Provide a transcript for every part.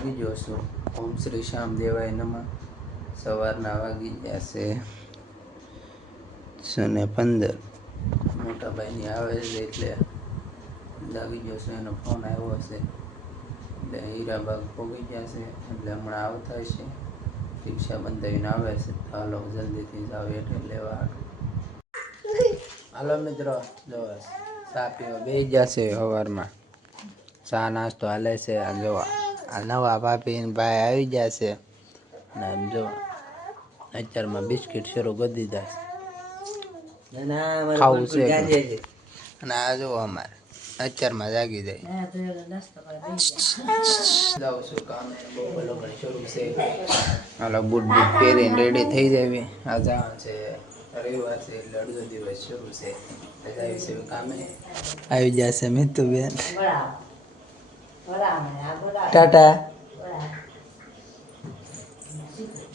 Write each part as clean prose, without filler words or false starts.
જાગી ગયો છું. ઓમ શ્રી શ્યામ દેવાય નમઃ. સવારના વાગી ગયા છે 6:15. મોટા ભાઈની આવે છે એટલે જાગી ગયો છું. એનો ફોન આવ્યો હશે એટલે હીરાબાગ પહોંચી ગયા છે એટલે હમણાં આવતા હશે. રિક્ષા બંધાવીને આવે છે. હાલો જલ્દીથી જાવ એટલે લેવા. હાલો મિત્રો, જો ચા પીવા બેસી ગયા છે. સવારમાં ચા નાસ્તો હાલે છે. આ જો આ નવા ભાભી ભાઈ આવી ગયા છે અને જો અત્યારમાં બિસ્કિટ શરૂ કરી દીધા છે. ખાવું છે અને આ જો અમારે અત્યારમાં જાગી જાય. જાઉં છું કામે. બહુ લોકો શરૂ છે. હાલો બૂટ બૂટ પહેરીને રેડી થઈ જાય. આ જવાનું છે. રવિવાર છે એટલે અડધો દિવસ શરૂ છે. આવી છે કામે. આવી જશે મિતુબેન. ટાટા.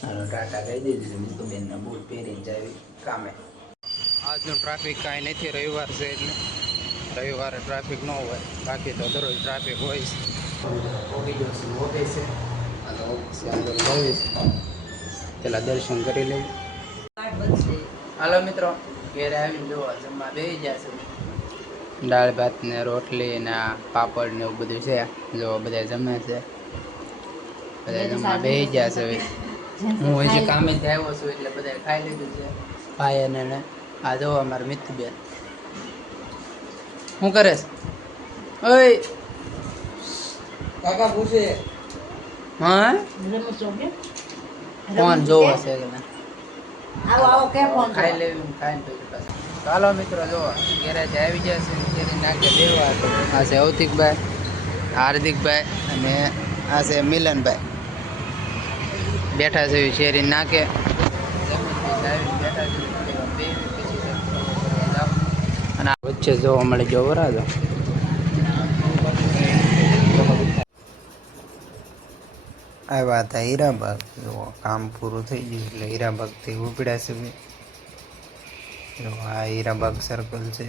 હાલો ટાટા કહી દીધું. મિતુબેનના બૂટ પહેરીને જાય કામે. આજનું ટ્રાફિક કાંઈ નથી. રવિવાર છે એટલે રવિવારે ટ્રાફિક ન હોય. બાકી તો દરરોજ ટ્રાફિક હોય છે. ઓફિસે અને ઓફિસે અંદર જઈએ પેલા દર્શન કરી લઈએ. હાલો મિત્રો, ઘેરે આવીને જોવા જમવા બેસી ગયા છે. દાળ ભાત ને રોટલી ને પાપડ ને એવું બધું છે. જો બધા જમે છે. બધા જમવા બેસી ગયા છે. હું હજી કામેથી આવ્યો છું એટલે બધા ખાઈ લીધું છે. ભાઈ અને આ જો અમારા મિત્રબેન શું કરે છે? ઓય કાકા પૂછે હા ફોન જોવો છે કે ખાઈ લેવી ખાઈને પછી પાછા. ચાલો મિત્રો, જો ગેરેજ આવી ગયા છે. ગેરેજ નાખે દેવા. આ છે અવતિકભાઈ, હાર્દિકભાઈ અને આ છે મિલનભાઈ બેઠા છે શેરી નાખે. અને વચ્ચે જોવા મળે જો વરાજો. આવ્યા હતા હીરાબાગ. જો કામ પૂરું થઈ ગયું એટલે હીરાબાગથી ઉપડ્યા છે. જો આ હીરાબાગ સર્કલ છે.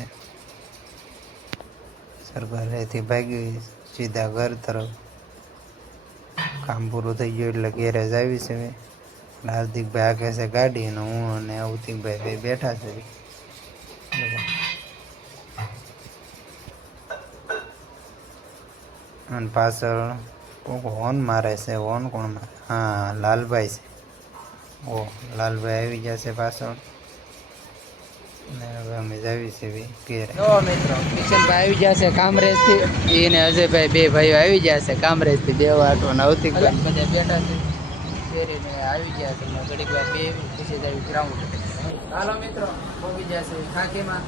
સર્કલેથી ભાગી સીધા ઘર તરફ. કામ પૂરું થઈ ગયું એટલે ગેરેજ આવી છે. હાર્દિકભાઈ આગે છે ગાડી અને હું અને અવતિકભાઈ બે બેઠા છે. અને પાછળ હોર્ન મારે છે. હોર્ન કોણ મારે? હા, લાલભાઈ છે. ઓ લાલભાઈ આવી ગયા છે પાછળ. ને હવે અમે જાવી છે ઘેર. જો મિત્રો, કિશનભાઈ આવી ગયા છે કામરેજથી. એને અજયભાઈ બે ભાઈઓ આવી ગયા છે કામરેજથી. દેવાટો અને અવતિકભાઈ બધા બેઠા છે. શેરીને આવી ગયા છે. ઘડીક વાર બે પછી આવી ગ્રાઉન્ડ. હાલો મિત્રો, પહોંચી ગયા છે ખાખીમાં.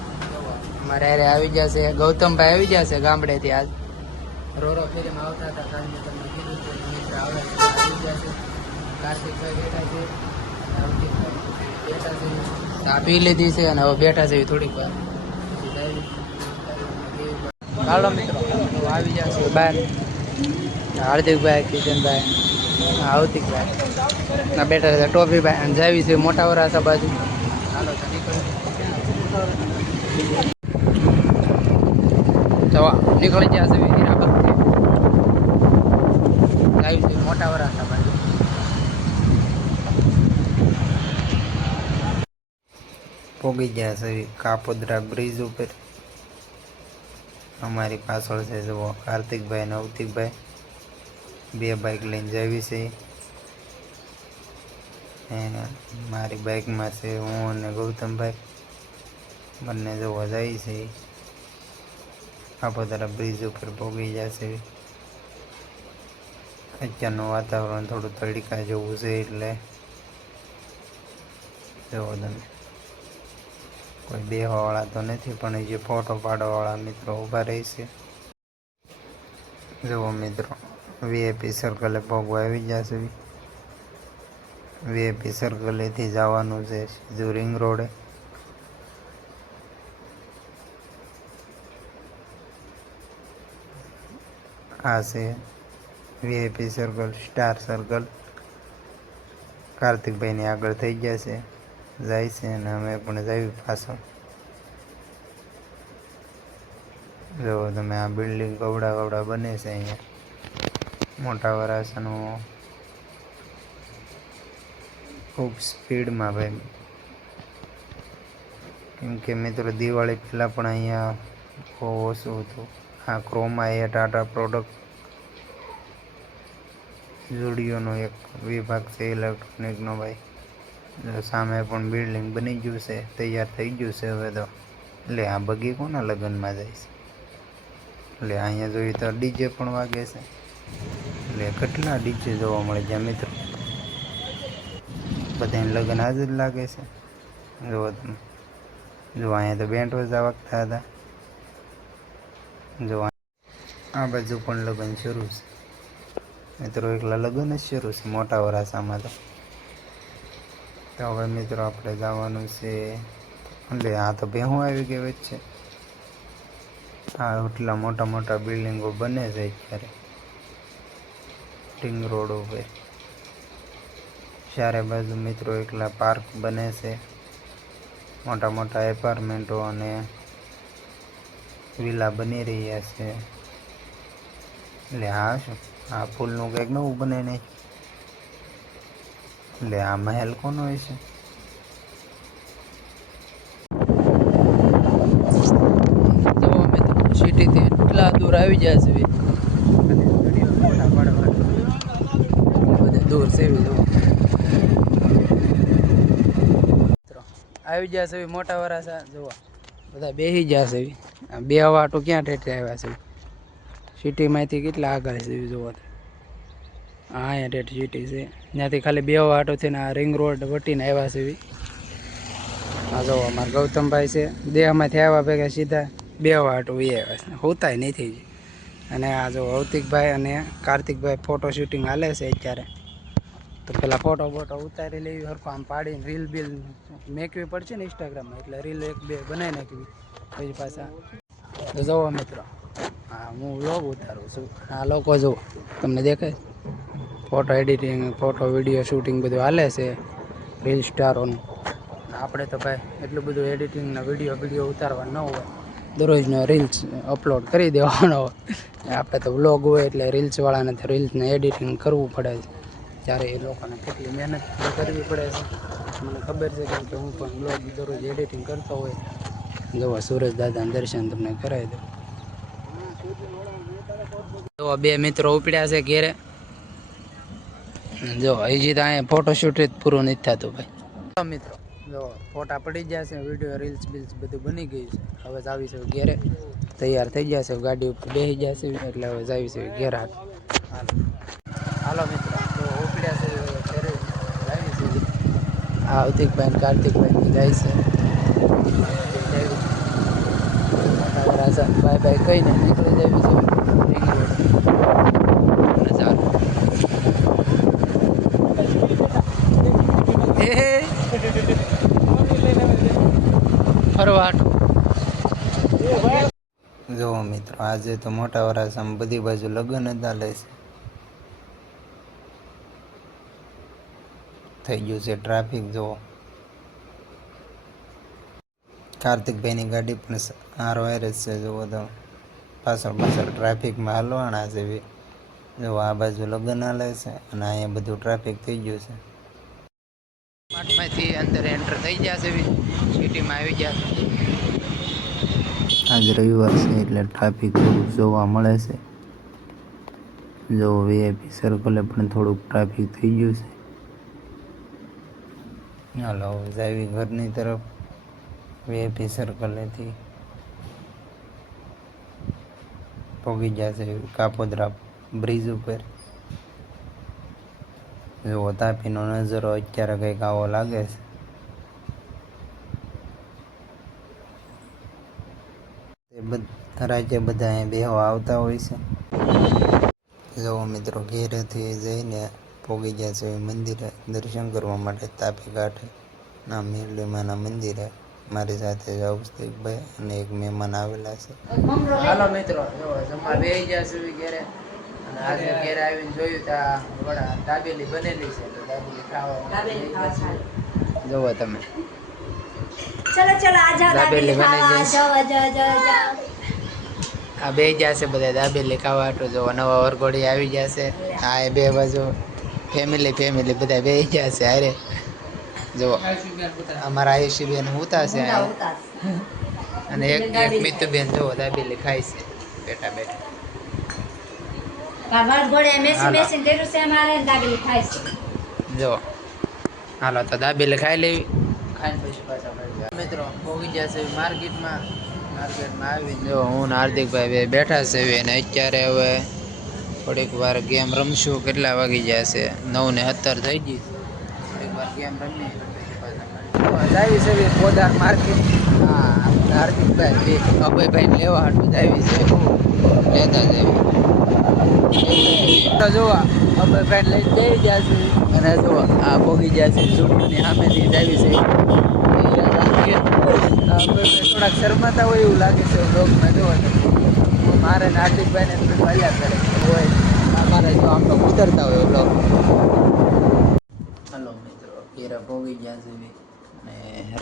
મારે અરે આવી ગયા છે ગૌતમભાઈ આવી ગયા છે ગામડેથી. આજ રોરો ફેરીમાં આવતા હતા. કારણ તમને કીધું છે મિત્ર આવે આવી ગયા છે. કાર્તિકભાઈ બેઠા છે અને અવતિકભાઈ બેઠા છે. ચા પી લીધી છે અને હવે બેઠા છે થોડીક વાર. હાલો મિત્રો, આવી ગયા છે બહાર. હાર્દિકભાઈ, કિશનભાઈ, અવતિકભાઈ બેઠા છે. ટોપીભાઈ અને જાવી છે મોટા વરાસા બાજુ. હાલો તો નીકળી ગયા છે હીરાબાગથી. જાવી છે મોટા વરાસા બાજુ. પોગી ગયા છે કાપોદ્રા બ્રિજ ઉપર. અમારી પાછળ છે જુઓ કાર્તિકભાઈ અને અવતિકભાઈ બે બાઇક લઈને જાવી છે. મારી બાઇકમાં છે હું અને ગૌતમભાઈ બંને જોવા જાય છે. કાપોદ્રા બ્રિજ ઉપર પોગી ગયા છે. અત્યારનું વાતાવરણ થોડું તડકા જેવું છે એટલે જુઓ તમે. કોઈ બેહવાવાળા તો નથી પણ જે ફોટો પાડવાવાળા મિત્રો ઊભા રહી છે. જુઓ મિત્રો, વીઆઈપી સર્કલે પગવા આવી ગયા છે. વીઆઈપી સર્કલેથી જવાનું છે સીધું રિંગ રોડે. આ છે વીઆઈપી સર્કલ, સ્ટાર સર્કલ. કાર્તિકભાઈની આગળ થઈ ગયા છે, જાય છે અને અમે પણ જઈએ પાછળ. જો તમે આ બિલ્ડિંગ કવડા કવડા બને છે અહીંયા. મોટા વરાસાનું ખૂબ સ્પીડમાં ભાઈ, કેમ કે મિત્રો દિવાળી પહેલાં પણ અહીંયા બહુ ઓછું હતું. આ ક્રોમા એ ટાટા પ્રોડક્ટ ઝુડિયોનો એક વિભાગ છે ઇલેક્ટ્રોનિકનો ભાઈ. સામે પણ બિલ્ડિંગ બની ગયું છે, તૈયાર થઈ ગયું છે હવે તો. એટલે આ બગી કોના લગ્નમાં જાય છે. એટલે અહીંયા જોઈએ તો ડીજે પણ વાગે છે. એટલે કેટલા ડીજે જોવા મળે છે મિત્રો, બધાને લગ્ન આજ જ લાગે છે. જુઓ તમે, જો અહીંયા તો બેન્ડ વાજા વાગતા હતા. જો આ બાજુ પણ લગ્ન શરૂ છે મિત્રો, એકલા લગ્ન જ શરૂ છે મોટા વરાસામાં તો હવે મિત્રો આપણે જવાનું છે. એટલે આ તો ભેહું આવી ગઈ વચ્ચે. આ એટલા મોટા મોટા બિલ્ડિંગો બને છે અત્યારે રિંગ રોડ ઉપર. ચારે બાજુ મિત્રો એકલા પાર્ક બને છે, મોટા મોટા એપાર્ટમેન્ટો અને વિલા બની રહ્યા છે. એટલે આ શું, આ ફૂલનું કંઈક નવું બને નહીં. એટલે આ મહેલ કોનો હોય છે. સિટીથી એટલા દૂર આવી જાય છે, દૂર છે આવી ગયા છે મોટા વરાસા. જોવા બધા બેસી ગયા છે. બે વાટો ક્યાં ઠેઠે આવ્યા છે, સિટીમાંથી કેટલા આગળ છે જોવા. અહીંયા ઠેઠ સિટી છે, ત્યાંથી ખાલી બે વાટો છે ને આ રિંગ રોડ વટીને આવ્યા છે. આ જો અમારા ગૌતમભાઈ છે, દેહમાંથી આવ્યા ભેગા સીધા બે વાટો આવ્યા છે, હોતાય નથી. અને આ જો ભૌતિકભાઈ અને કાર્તિકભાઈ ફોટો શૂટિંગ હાલે છે અત્યારે. તો પેલા ફોટો ઉતારી લેવી, હરખો આમ પાડીને રીલ બિલ મેકવી પડશે ને ઇન્સ્ટાગ્રામમાં, એટલે રીલ એક બે બનાવી નાખવી પછી પાછા. તો જુઓ મિત્રો, હા હું વ્લોગ ઉતારું છું. આ લોકો જુઓ, તમને દેખાય photo editing, photo video shooting બધું હાલે છે રીલ સ્ટારોનું. આપણે તો ભાઈ એટલું બધું એડિટિંગના વિડીયો ઉતારવા ન હોય, દરરોજનો રીલ્સ અપલોડ કરી દેવાનો હોય. આપણે તો વ્લોગ હોય એટલે રીલ્સવાળાને તો રીલ્સને એડિટિંગ કરવું પડે છે. ત્યારે એ લોકોને કેટલી મહેનત કરવી પડે છે મને ખબર છે, કેમ કે હું પણ બ્લોગ દરરોજ એડિટિંગ કરતો હોય. જુઓ સુરજ દાદાના દર્શન તમને કરાવી દઉં. જો બે મિત્રો ઉપડ્યા છે ઘેરે. જો હજી તો અહીંયા ફોટોશૂટ જ પૂરું નથી થતું ભાઈ. મિત્રો જો ફોટા પડી ગયા છે, વિડીયો રીલ્સ બિલ્સ બધું બની ગયું છે. હવે જાવી છે ઘેરે, તૈયાર થઈ ગયા છે, ગાડી ઉપર બેસી ગયા છે, એટલે હવે જાવી છે ઘેર. હાલો મિત્રો, તો ઉપડ્યા છે ઘરે જાવી છે. આ અવતિકભાઈ કાર્તિકભાઈ જાય છે. બાય બાય કહીને નીકળી જાવી છે રિંગ રોડ. જુઓ મિત્રો, આજે તો મોટા વરાસામાં બધી બાજુ લગ્ન જ ચાલે છે. થઈ ગયું છે ટ્રાફિક. જુઓ કાર્તિકભાઈની ગાડી પણ હારો હારે જ છે. જુઓ તો પાછળ ટ્રાફિકમાં હાલવાના છે. જો આ બાજુ લગ્ન હાલે છે અને અહીંયા બધું ટ્રાફિક થઈ ગયું છે. માંથી અંદર એન્ટર થઈ ગયા છે, સિટીમાં આવી ગયા છે. આજ રવિવાર છે એટલે ટ્રાફિક થોડુંક જોવા મળે છે. જો વીઆઈપી સર્કલે પણ થોડુંક ટ્રાફિક થઈ ગયું છે. હાલો જાવી ઘરની તરફ વીઆઈપી સર્કલેથી પહોંચી ગયા છે કાપોદ્રા બ્રિજ ઉપર. જો તાપીનો નજારો અત્યારે કંઈક આવો લાગે છે. રાજ્ય બધા અહીં બેહવા આવતા હોય છે. જો મિત્રો ઘેરેથી જઈને પહોંચી ગયા છે મંદિરે દર્શન કરવા માટે, તાપી ઘાટે ના મેરડીમાના મંદિરે. મારી સાથે અવસ્તિકભાઈ અને એક મહેમાન આવેલા છે. હાલો મિત્રો, જમવા બેસી ગયા છે ઘેરે. અને આજે ઘેરે આવીને જોયું ત્યાં વડા દાબેલી બનેલી છે, તો દાબેલી ખાવા જોવો તમે. ચલો ચલો આ જાઓ, દાબેલી બની ખાવા ગઈ. જાઓ જાઓ જાઓ જાઓ. આ બે જશે બધા દાબેલી ખાવા હાટું જો નવા વરઘોડી આવી જશે. આ એ બે બાજુ ફેમિલી બધા બે જશે. અરે જો અમારા આયુષીબેન ઉતારશે અને એક મિતુબેન જો દાબેલી ખાય છે બેઠા બેઠા. જો હાલો તો દાબેલી ખાઈ લેવી. ખાઈને પછી પાછા મળીએ. મિત્રો પહોંચી જશે માર્કેટમાં આવીને જો હું ને હાર્દિકભાઈ બે બેઠા છે અને અત્યારે હવે થોડીક વાર ગેમ રમશું. કેટલા વાગી જશે? 9:17 થઈ ગઈ. થોડીક વાર ગેમ રમી જાવી છે પોદાર માર્કેટ. હા હાર્દિકભાઈ અભયભાઈ લેવા હાટું જાવી છે. લેતા જઈએ તો જોવા અભયભાઈ લઈને જઈ જશે. અને જો આ પોગી જશે ચૂંટણી સામેથી જાવી છે. થોડાક શરમાતા હોય એવું લાગે છે બ્લોગમાં જોવા. મારે ને હાર્દિકભાઈને મળ્યા કરે હોય અમારે જો આમ તો ઉતરતા હોય બ્લોગ. હલો મિત્રો કેરા પોગી ગયા છે અને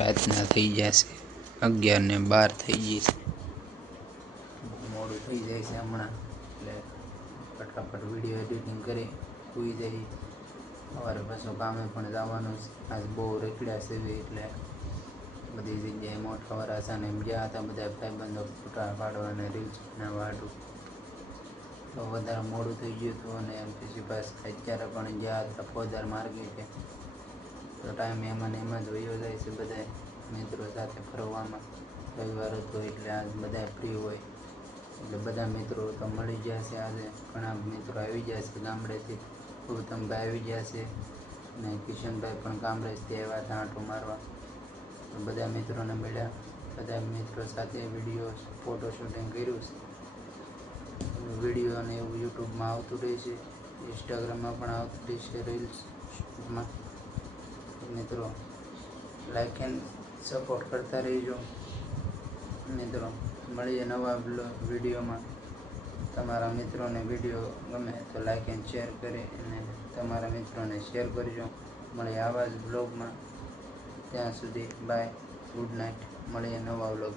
રાતના થઈ જશે 11:12 થઈ ગઈ છે. મોડું થઈ જાય છે હમણાં એટલે ફટાફટ વિડીયો એડિટિંગ કરી સુઈ જઈ. સવારે પાછું કામે પણ જવાનું છે. આજ બહુ રેકડ્યા છે એટલે બધી જગ્યાએ મોટા વરાસા ને એમ ગયા હતા બધા ભાઈબંધો ફોટા પાડવા અને રીલ્સ બનાવવા હાટું. તો વધારે મોડું થઈ ગયું હતું અને એમ પછી પાછા અત્યારે પણ ગયા હતા પોદાર માર્કેટે. તો ટાઈમ એમાં ને એમાં જ વયો જાય છે બધા મિત્રો સાથે ફરવામાં. રવિવાર હતો એટલે આજ બધા ફ્રી હોય એટલે બધા મિત્રો તો મળી ગયા છે. આજે ઘણા મિત્રો આવી ગયા છે ગામડેથી. ગૌતમભાઈ આવી ગયા છે અને કિશનભાઈ પણ ગામડેથી આવ્યા હતા આંટો મારવા. તો બધા મિત્રોને મળ્યા. બધા મિત્રો સાથે વિડીયો ફોટો શૂટિંગ કર્યું છે. વિડીયો અને એવું યુટ્યુબમાં આવતું રહેશે, ઇન્સ્ટાગ્રામમાં પણ આવતું રહેશે રીલ્સમાં. મિત્રો લાઈક એન્ડ સપોર્ટ કરતા રહીજો. મિત્રો મળીએ નવા વિડીયોમાં. તમારા મિત્રોને વિડીયો ગમે તો લાઈક એન્ડ શેર કરી અને તમારા મિત્રોને શેર કરજો. મળીએ આવા જ બ્લોગમાં. ત્યાં સુધી બાય, ગુડ નાઇટ. મળીએ નવા બ્લોગ.